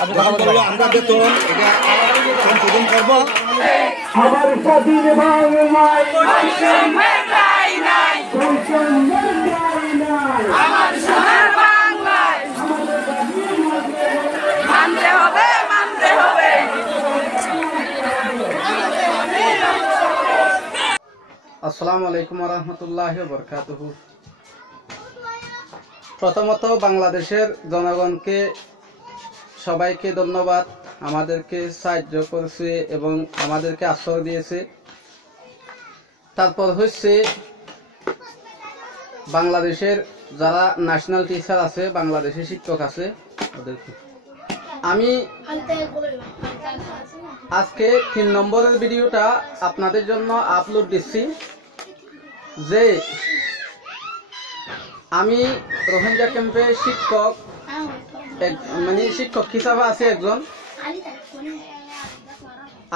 আমরা বেতন এটা সংশোধন করবো। আমার স্বাধীন বাংলায় আমার সোনার বাংলায় মানতে হবে, মানতে হবে। আসসালামু আলাইকুম ওয়া রাহমাতুল্লাহি ওয়া বারাকাতুহু। প্রথমত বাংলাদেশের জনগণকে সবাইকে ধন্যবাদ, আমাদেরকে সাহায্য করেছে এবং আমাদেরকে আশ্রয় দিয়েছে। তারপর হচ্ছে বাংলাদেশের যারা ন্যাশনাল টিচার আছে, বাংলাদেশের শিক্ষক আছে, ওদেরকে আমি আজকে 3 নম্বরের ভিডিওটা আপনাদের জন্য আপলোড দিচ্ছি যে আমি রোহিঙ্গা ক্যাম্পে শিক্ষক মানে শিক্ষক হিসাবে আছি একজন।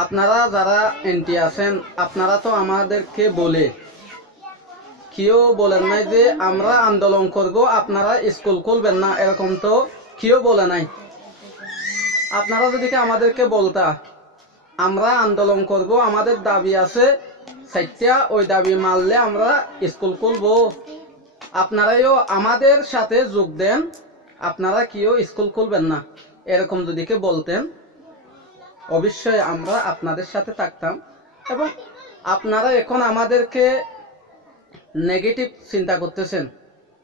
আপনারা যারা এনটি আছেন আপনারা তো আমাদেরকে বলে কেউ বলেন নাই যে আমরা আন্দোলন করব, আপনারা স্কুল খুলবেন না, এরকম তো কেউ বলে নাই। আপনারা যদি আমাদেরকে বলতা আমরা আন্দোলন করব, আমাদের দাবি আছে সাইটটা, ওই দাবি মানলে আমরা স্কুল খুলবো, আপনারাও আমাদের সাথে যোগ দেন, আপনারা কেউ স্কুল খুলবেন না, এরকম যদি কে বলতেন অবশ্যই আমরা আপনাদের সাথে থাকতাম। এবং আপনারা এখন আমাদেরকে নেগেটিভ চিন্তা করতেছেন,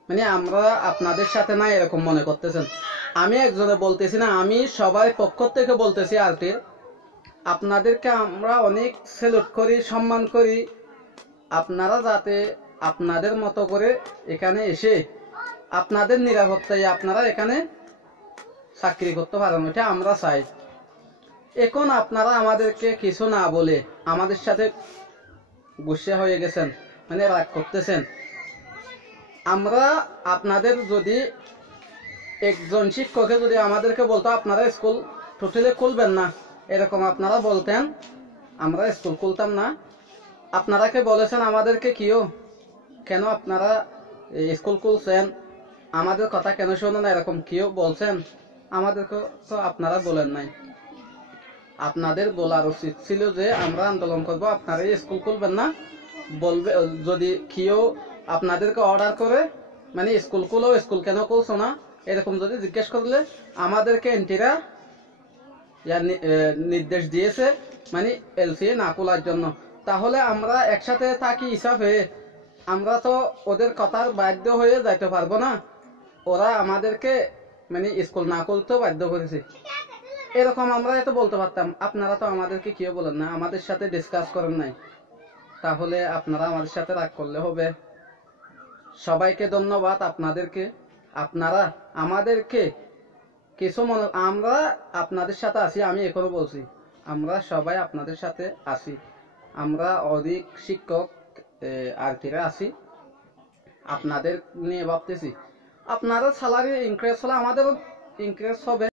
মানে আমরা আপনাদের সাথে না এরকম মনে করতেছেন। আমি একজনে বলতেছি না, আমি সবাই পক্ষ থেকে বলতেছি আরটির আপনাদেরকে আমরা অনেক স্যালুট করি, সম্মান করি। আপনারা যাতে আপনাদের মতো করে এখানে এসে আপনাদের নিরাপত্তায় আপনারা এখানে চাকরি করতে পারেন, এটা আমরা চাই। এখন আপনারা আমাদেরকে কিছু না বলে আমাদের সাথে গুসা হয়ে গেছেন, মানে রাগ করতেছেন। আমরা আপনাদের যদি একজন শিক্ষকে যদি আমাদেরকে বলতো আপনারা স্কুল টোটালি খুলবেন না, এরকম আপনারা বলতেন, আমরা স্কুল খুলতাম না। আপনারা কে বলেছেন আমাদেরকে কেন আপনারা স্কুল খুলছেন, আমাদের কথা কেন শোনেন, এরকম কেউ বলছেন? আমাদেরকে তো আপনারা বলেন নাই। আপনাদের বলার উচিত ছিল যে আমরা আন্দোলন করব, আপনারা স্কুল খুলবেন না। বলবে যদি কেউ আপনাদেরকে অর্ডার করে মানে স্কুল খুলো, স্কুল কেন খুলছো না, এরকম যদি জিজ্ঞেস করলে আমাদেরকে এনটিরা নির্দেশ দিয়েছে মানে এলসি না খোলার জন্য, তাহলে আমরা একসাথে থাকি হিসাবে আমরা তো ওদের কথার বাধ্য হয়ে যাইতে পারবো না। ওরা আমাদেরকে মানে স্কুল না খুলতেও বাধ্য করেছে, এরকম আমরা এত বলতে পারতাম। আপনারা তো আমাদেরকে কেউ বলেন না, আমাদের সাথে ডিসকাস করেন নাই, তাহলে আপনারা আমাদের সাথে রাগ করলে হবে? সবাইকে ধন্যবাদ আপনাদেরকে, আপনারা আমাদেরকে কিছু মনে, আমরা আপনাদের সাথে আছি। আমি এখনো বলছি আমরা সবাই আপনাদের সাথে আছি, আমরা অধিক শিক্ষক আরটিরা আছি, আপনাদের নিয়ে ভাবতেছি। আপনারা স্যালারি ইনক্রিজ হলে আমাদেরও ইনক্রিজ হবে।